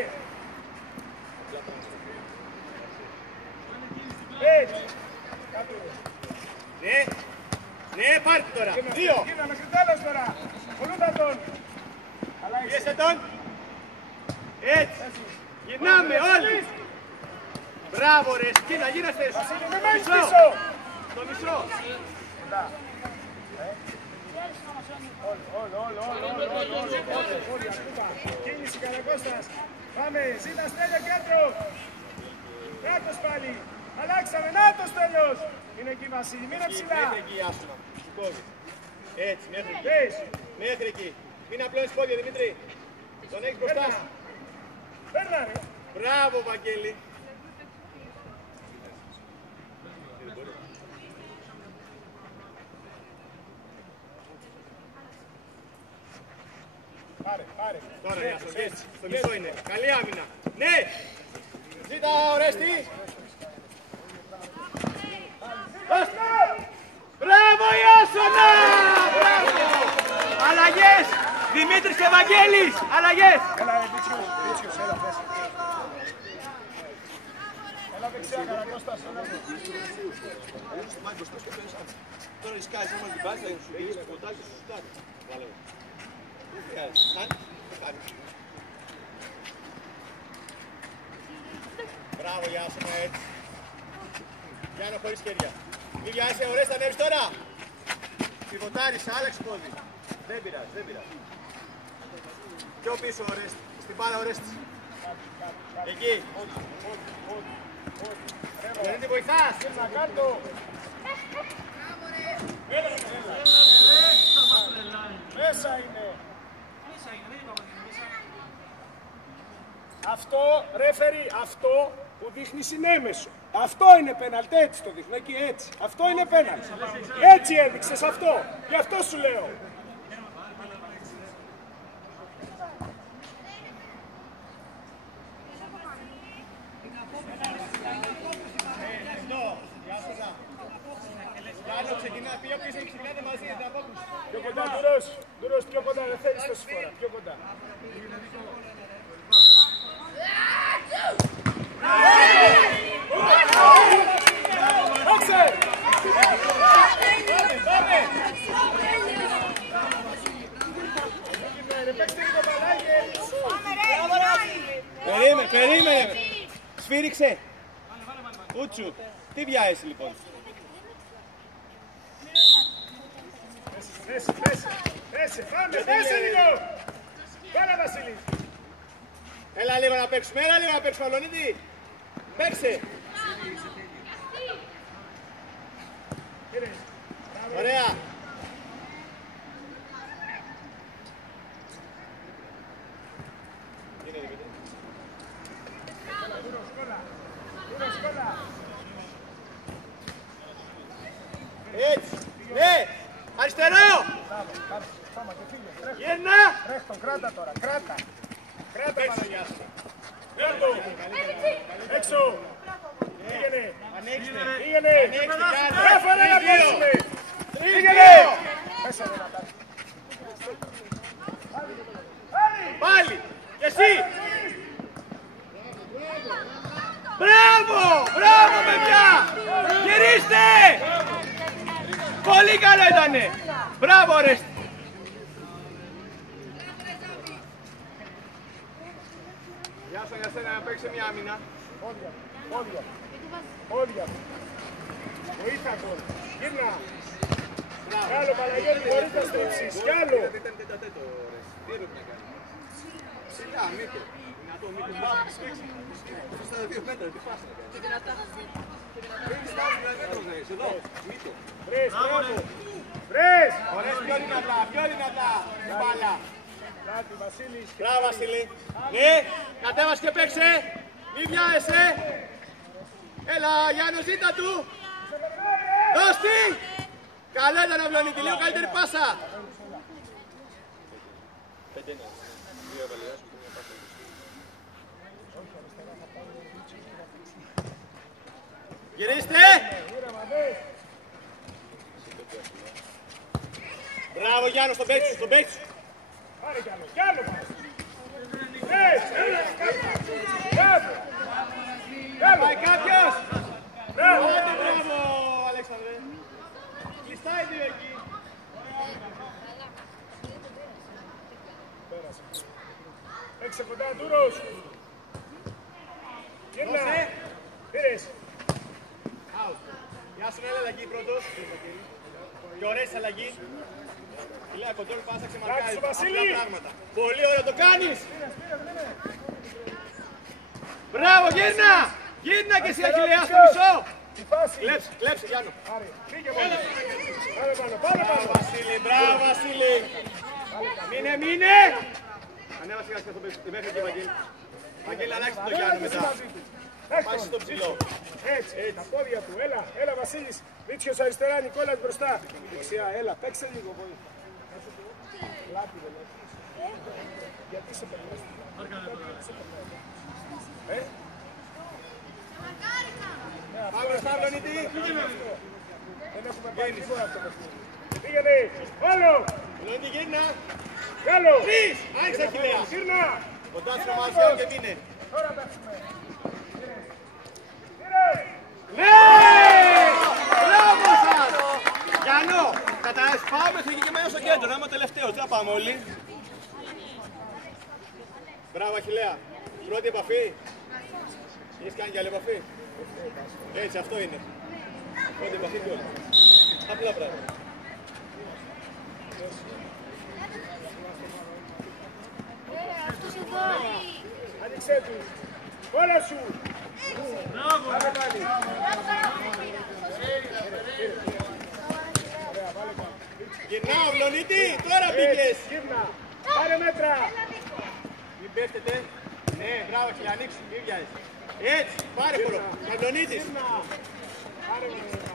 Έτσι. Κάτω. Ναι, ναι, πάρτε τώρα. Δύο. Γύρνα μέχρι τέλος τώρα. Κολούτα τον. Αλλάξτε. Πιέσε τον. Έτσι. Γυρνάμε όλοι. Μπράβο ρε, κοίτα, γύρνα στες. Βασίλη, μην μένεις Μισό. πίσω. Το μισό. Όλοι, ακούμπα. Κίνηση Καρακώστας. Πάμε, ζήτα Στέλιο κέντρο. Νάτος πάλι. Αλλάξαμε, νάτος Στέλιος. Είναι εκεί Βασίλη, μείνε ψηλά. Μέχρι εκεί Άσονα. Σηκώδη. Έτσι, μέχρι εκεί. Πες. Μέχρι εκεί. Μην απλώνεις πόδια Δημήτρη. Τον έχεις μπροστά Παίρνα. σου. Παίρνα ρε. Μπράβο Βαγγέλη. Πάρε, πάρε. Τώρα Ιάσονα, έτσι. Στο μισό είναι. Καλή άμυνα. Ναι. Ζήτα Ορέστη. Μπράβο Ιάσονα! Δημήτρης και Βαγγέλης, αλλαγές. Έλα ρε Βίτσιος, έλα πες. Έλα δεξιά, Καρακώστας, έλα εδώ. Τώρα ρισκάζεις όμως την πάση, θα σου πήγες στο κοντάκι σου σουτάρει. Δεν χρειάζεται. Μπράβο, Γιάσονα, έτσι. Γιάννο χωρίς χέρια. Μη βιάζεσαι, ωραίες, θα ανέβεις τώρα. Πιβοτάρισε, άλλαξε πόδι. Δεν πειράζει, δεν πειράζει. Πιο πίσω, Ορέστη. Στην μπάλα, Ορέστη. Εκεί. Δεν τη βοηθάς. Να κάτω. Μέσα είναι. Αυτό, ρέφερι, αυτό που δείχνει συνέμεσο. Αυτό είναι πέναλτ, έτσι το δείχνω, εκεί έτσι. Αυτό είναι πέναλτ. Έτσι έδειξες αυτό. Γι' αυτό σου λέω. Πιο κοντά, Ντουρός, πιο κοντά, δεν θέλεις τόση φορά, πιο κοντά. Περίμενε. Σφύριξε. Ούτσου. Τι βιάζεσαι λοιπόν. Πέσε, πάμε, πέσε λίγο. Πάμε Βασίλη. Έλα λίγο να παίξουμε, Αλονίτη. Παίξε. Ωραία. Έτσι. Ναι. Αριστερό. Γέρνα. Τρέχτον, κράτα τώρα, κράτα. Κράτα Παναγιά σου. Έξω. Πήγαινε. Πήγαινε. Έφερε να πέσουμε. Πήγαινε. Πάλι. Και εσύ. Μπράβο. Μπράβο παιδιά. Γυρίστε. Πολύ καλό ήτανε. Μπράβο ρε. Γεια σου για σένα να παίξει μια άμυνα. Πόδια. Βοήθα τον. Γύρνα. Κι άλλο Παναγιώτη, μπορείς να στρίψεις. Κι άλλο. Σιγά, μύτω. Δυνατό, μύτω. Στα 2 μέτρα, τι φάση. Δεν στάζει να μέτρος, εδώ. Μύτω. Βρες, μπράβο. Βρες. Ωραίες, πιο δυνατά, πιο δυνατά. Μπάλα. Κάτι, Βασίλης. Μπράβο, Βασίλη. Ναι, κατέβασε και παίξε. Μη βιάζεσαι. Έλα, Γιάννο, ζήτα του. Δώστη. Καλό ήταν ο Βλονίτη, λίγο καλύτερη πάσα. Γυρίστε. Μπράβο Γιάννο, στον παίκτη σου, στον παίκτη σου. Πάρε κι άλλο, κι άλλο πάρε. Μπράβο. Πάει κάποιος. Μπράβο. Άντε, μπράβο, Αλέξανδρε. Κλειστά οι δύο εκεί. Έξε κοντά, Ντούρος. Γύρνα. Πήρες. Γεια σου, έλα αλλαγή πρώτος. Και ωραίες αλλαγή. Φιλέα, κοντρόλ, πάσα ξεμαρκάρει. Βασίλη. Πολύ ωραία, το κάνεις. Μπράβο, γύρνα. Γύρνα και εσύ, Αχιλλέα, στο μισό. Κλέψε, Γιάννο. Φύγε μόνο. Πάμε πάνω. Μπράβο, Βασίλη. Μείνε. Ανέβα σιγά στο πίσω, μέχρι και Βαγγέλη. Βαγγέλη, αλλάξτε τον Γιάννο μετά. Πάει στο ψηλό. Έτσι, τα πόδια του. Έλα Βασίλης. Βίτσιος αριστερά, Νικόλας μπροστά. Δεξιά, έλα, παίξε λίγο βοήθεια. Λάπη δεν έχεις. Γιατί σε περνάς. Πάμε μπροστά, Βλονίτη. Δεν έχουμε πάει τίποτα αυτό. Πήγαινε, όλο. Λονίτη γύρνα. Καλό. Τρεις. Άνοιξε Αχιλλέα. Γύρνα. Κοντά στην ομαδιά και μείνε. Τώρα παίξουμε. Ναι! Μπράβο σας! Γιάννο, καταρχάς πάμε φύγει και μέσα στο κέντρο, να είμαι ο τελευταίος. Τι να πάμε όλοι. Μπράβο Αχιλλέα. Πρώτη επαφή. Έχεις κάνει κι άλλη επαφή. Έτσι, αυτό είναι. Πρώτη επαφή και όλα. Απλά πράγματα. Άνοιξε του. Όλα σου. Πάμε πάλι. Γυρνάω, Βλονίτη, τώρα μπήκες. Γύρνα. Πάρε μέτρα. Μην πέφτετε. Ναι, μπράβο, και ανοίξου, μην βιάζεις. Έτσι, πάρε χώρο. Βλονίτης. Πάρε μέτρα.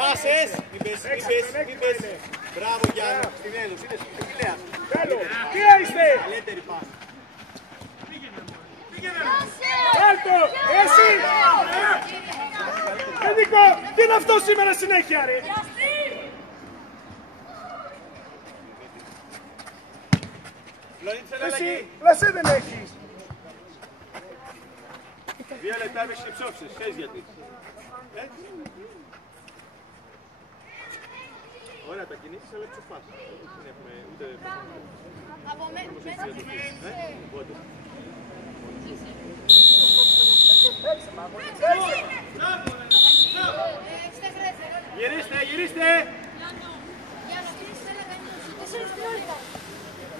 Πάσες. Μην πες, μην πες. Μπράβο, Γιάννο. Στην έδωση, είναι στην Αχιλλέα. Καλό. Τι είστε. Καλύτερη πάση. Άλτο. Εσύ. Νίκο, τι είναι αυτό σήμερα συνέχεια ρε. Βλονίτης, έλα Εσύ αλλαγή. πλασέ δεν έχεις. 2 λεπτά με ψόψεις, ξέρεις γιατί. Ωραία, τα κινήσεις αλλά ψοφάς. Δεν έχουμε ούτε... Από μέσα Οπότε. Γυρίστε, γυρίστε!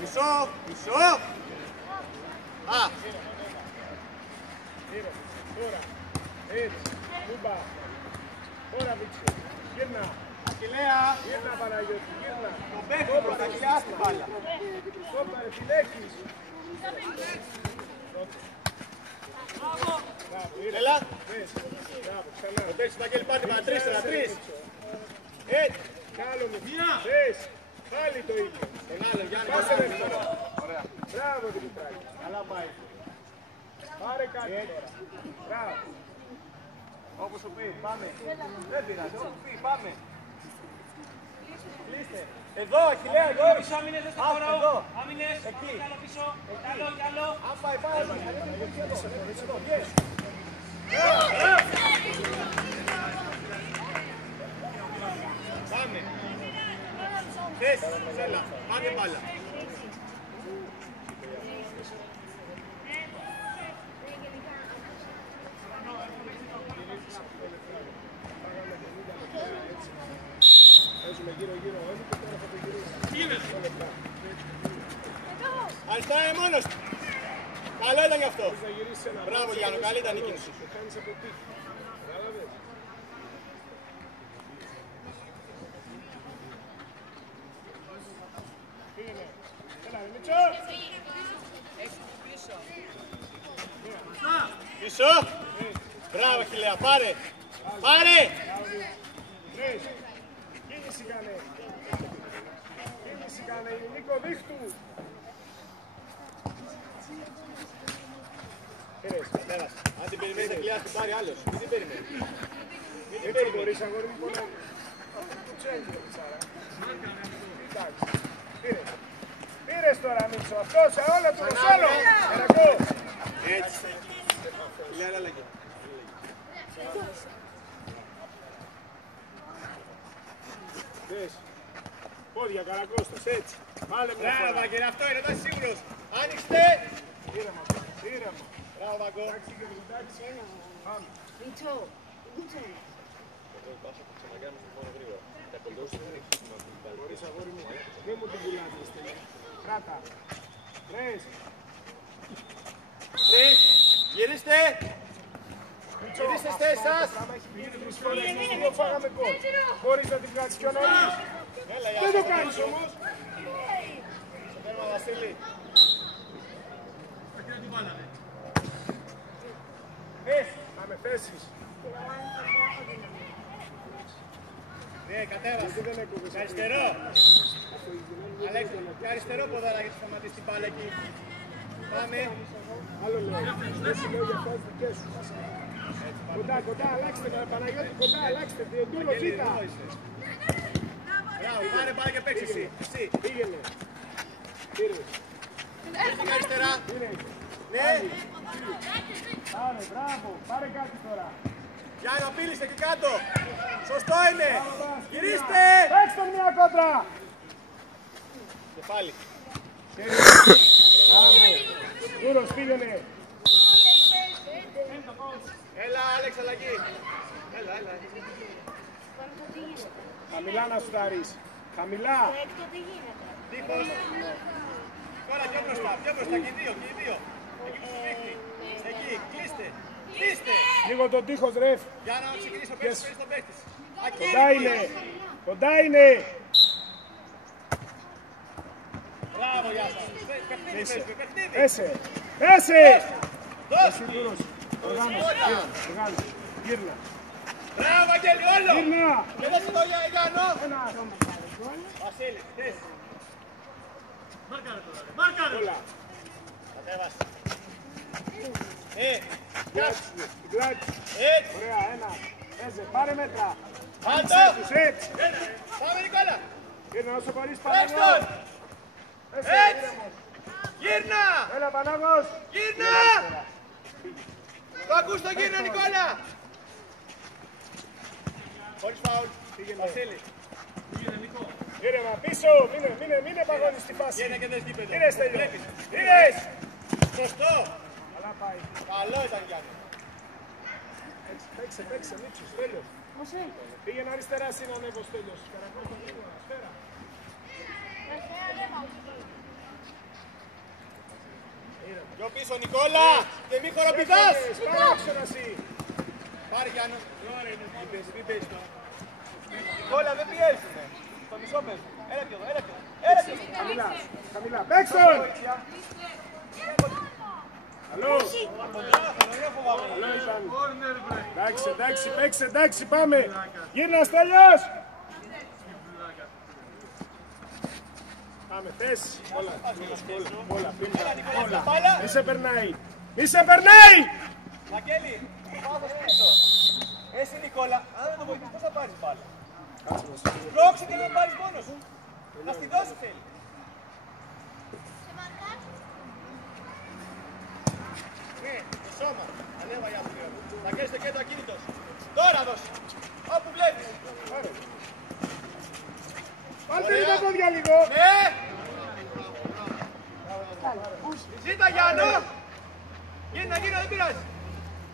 Μισό, μισό! Α! Τώρα. Έτσι. Κούμπα. Τώρα δείξε. Γύρνα. Αχιλλέα! Γύρνα Παναγιώτη. Γύρνα. Το παίχνει προς τα χιλιά στην μπάλα. Σώπα ρε φιλέχεις. Μπράβο. Έλα! Πες. Μπράβο. Ξανά. Το παίξεις Βαγγέλη πάρτι με 3. Έτσι! Καλό με. Πες. Πάλι το ίδιο. Τον άλλον, Γιάννη. Πάσε ρε τώρα. Μπράβο Δημητράκη. Καλά πάει. Πάρε κάτι τώρα. Μπράβο. Όπως σου πει, πάμε. Δεν πειράζει, όπως πει, πάμε. Κλείστε. Εδώ, Αχιλλέα, εδώ. Πίσω, άμυνες, δεν στο Α, χώρο. εδώ. Άμυνες, Εκεί. καλό πίσω. Καλό. Αν πάει, πάει. Εδώ. Yes. Πάμε. Θες, σέλα. Πάμε μπάλα. Παίζουμε γύρω-γύρω όλοι και τώρα θα το γυρίσουμε. Αριστερά είναι μόνος του. Καλό ήταν γι' αυτό. Θα γυρίσεις ένα Μπράβο μάτσο, Γιάννο, καλή ήταν η κίνηση. το κάνεις από τύχη. Κατάλαβες. Πήγαινε. Έλα ρε Μίτσο. Πίσω. Μπράβο Αχιλλέα, πάρε. Πάρε. Τρεις. Κίνηση κάνε. Κίνηση κάνε. Νίκο δείχτου. Πέρασε. Αν την περιμένεις θα κλειάσει, πάρει άλλος. Μην την περιμένεις. Έτσι μπορείς αγόρι μου πολλά. Το τσέλι το πιτσάρα. Εντάξει. Πήρες. Πήρες τώρα Μίτσο. Αυτό σε όλα του όλο. Ερακό. Έτσι. Αχιλλέα, έλα λέγε. Δες. Πόδια Καρακώστας έτσι. Βάλε μια Μπράβο φορά. Βαγγέλη, αυτό είναι, δεν είσαι σίγουρος. Άνοιξτε. Ήρεμα. Ήρεμα. Μπράβο Βαγκό. Εντάξει και εντάξει. Πάμε. Μπορείς αγόρι μου. Μην μου την πουλάτε στέλνει. Κράτα. Τρεις. Τρεις. Γυρίστε. Γυρίστε στις θέσεις σας. Πράγμα έχει γίνει 3 φορές. Δεν φάγαμε γκολ. Μπορείς να την κάτσεις πιο νωρίς. Έλα, Δεν το κάνεις όμως. Τέρμα Βασίλη. Θες. Να με θέσεις. Ναι, κατέβασε. Γιατί δεν έκοβες. Αριστερό. Αλέξη, και αριστερό ποδάρα γιατί σταματήσει την μπάλα εκεί. Πάμε. Άλλο λέω. Δεν σου λέω για αυτό τις δικές σου. Κοντά, κοντά, αλλάξτε Παναγιώτη, κοντά, αλλάξτε. Διοντούρο, κοίτα. Πάρε, πάρε και παίξει εσύ. Πήγαινε. Πήρε. Πήγαινε αριστερά. Πήρε. Ναι. Πάρε, μπράβο. Πάρε κάτι τώρα. Γιάννη, απείλησε και κάτω. Σωστό είναι. Γυρίστε. Παίξτε μια κόντρα. Και πάλι. Σίγουρος, πήγαινε. Έλα, Άλεξ, αλλαγή. Έλα. Χαμηλά να σουτάρεις. Χαμηλά. Τείχος. Τώρα πιο μπροστά, και οι δύο. Εκεί που σου δείχνει. Εκεί, κλείστε. Λίγο τον τείχος, ρεφ. Για να ξεκινήσει ο παίκτης, παίρνει τον παίκτης. Κοντά είναι. Μπράβο, Γιάννα. Παιχνίδι. Πέσε. Δώσ' Σίγουρος. Οργάνωσε. Γύρνα. Μπράβο, Αγγέλη, όλο. Γύρνα. Και δες εδώ, Γιάννο. Ένα. Βασίλη, δες. Όλα. Κατέβασε. Κλάτς. Έτσι. Ωραία, ένα. Παίζε, πάρε μέτρα. Άντο. Τους έτσι. Πάμε, Νικόλα. Γύρνα όσο μπορείς, Παίξ' Παναγός. τον. Πέσε, Έτσι. ήρεμος. Γύρνα. Έλα, Παναγός. Γύρνα. Το ακούς το γύρνα, Νικόλα. Χωρίς φάουλ. Βασίλη. Ήρεμα, πίσω. Μείνε παγώνεις στη φάση. Γύρνα και δες γήπεδο. Ήρες, τέλειο. Βλέπεις. Ήρες. Σωστό. Καλά πάει. Καλό ήταν, Γιάννη. Παίξε, Μίτσος, τέλειος. Πήγαινε αριστερά, συνανέβος, τέλειος. Καρακόφα, γρήγορα, σφαίρα. Πιο πίσω, Νικόλα. Και μη χοροπηδάς. Σπάραξε να εσύ. Πάρε, Γιάννο. Μην πες το. Νικόλα, δεν πιέζουνε. Στο μισό παίζουν. Έλα πιο εδώ. Χαμηλά. Παίξ' τον. Καλό. Καλό ήταν. Εντάξει, παίξε, εντάξει, πάμε. Γύρνα, Στέλιος. Πάμε, θες. Όλα, όλα. Μη σε περνάει. Βαγγέλη, πάθος πίσω. Εσύ, Νικόλα, αν δεν το βοηθήσεις, πώς θα πάρεις μπάλα. Πρόξε και δεν πάρεις μόνος σου. Να στη δώσει θέλει. Ναι, το σώμα. Ανέβα για αυτήν. Βαγγέλη στο κέντρο ακίνητος. Τώρα δώσει. Όπου βλέπεις. Βάλτε τα πόδια λίγο. Ναι. Ζήτα, Γιάννο. Γίνα, δεν πειράζει.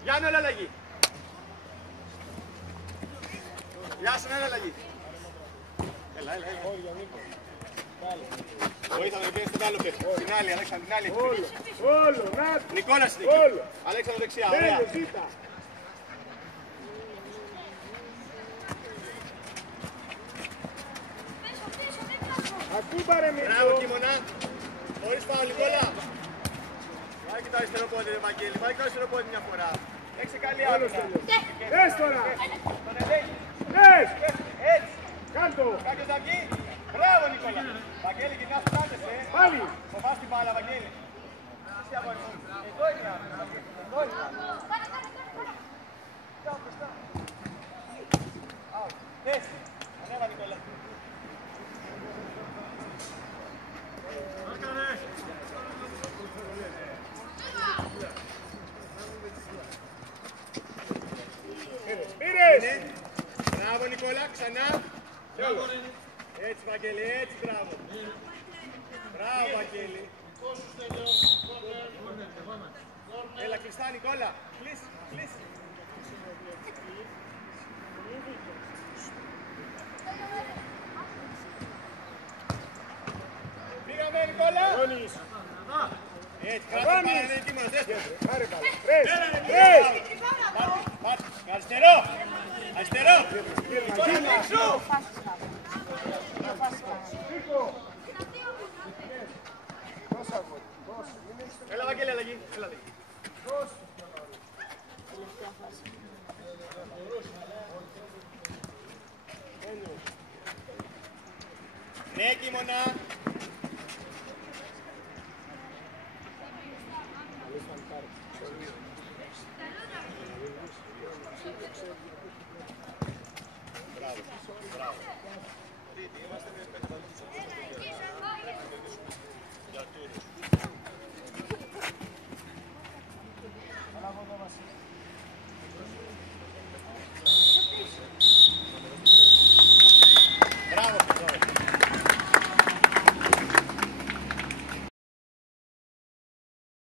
Γιάννο, έλα αλλαγή. Γεια σου, έλα αλλαγή. Έλα. Βοήθαμε να πιέσεις τον άλλο παιδί. Την άλλη, Αλέξανδρο, την άλλη. Όλο, να. Νικόλας είναι Όλο. εκεί. Αλέξανδρο δεξιά, ωραία. Τέλειος, ζήτα. Ακού πάρε Μπράβο, Μίτσο. Κίμωνα. Χωρίς πάω, Νικόλα. Πάει και το αριστερό πόδι, ρε Βαγγέλη. Πάει και το αριστερό πόδι μια φορά. Έχεις καλή Όλος άμυνα. τέλειος. Δες τώρα. Τον ελέγχει. Δες. Έτσι. Κάντο. Κάποιος θα βγει. Μπράβο, Νικόλα. Βαγγέλη, γυρνάς που κάθεσαι. Πάλι. Φοβάσαι την μπάλα, Βαγγέλη. Εσύ αγόρι μου. Εδώ είναι η άμυνα, Βαγγέλη. Εδώ είναι η άμυνα. Μπροστά. Out. Θέση. Ανέβα, Νικόλα. Πήρες. Μπράβο, Νικόλα, ξανά. Έτσι, Βαγγέλη, έτσι, μπράβο. Μπράβο, Βαγγέλη. Έλα, κλειστά, Νικόλα. Κλείς. Πήγαμε, Νικόλα. Ρόνις. Έτσι, κράτα πάρα, είναι εκεί μας, δες το. Πάρε καλά. Ρες. Πάρτε, αριστερό. Νικόλα, δείξου. Έλα, Βαγγέλη, αλλαγή. Έλα, δει. Ναι, Κίμωνα. Έλα, εκεί, σαν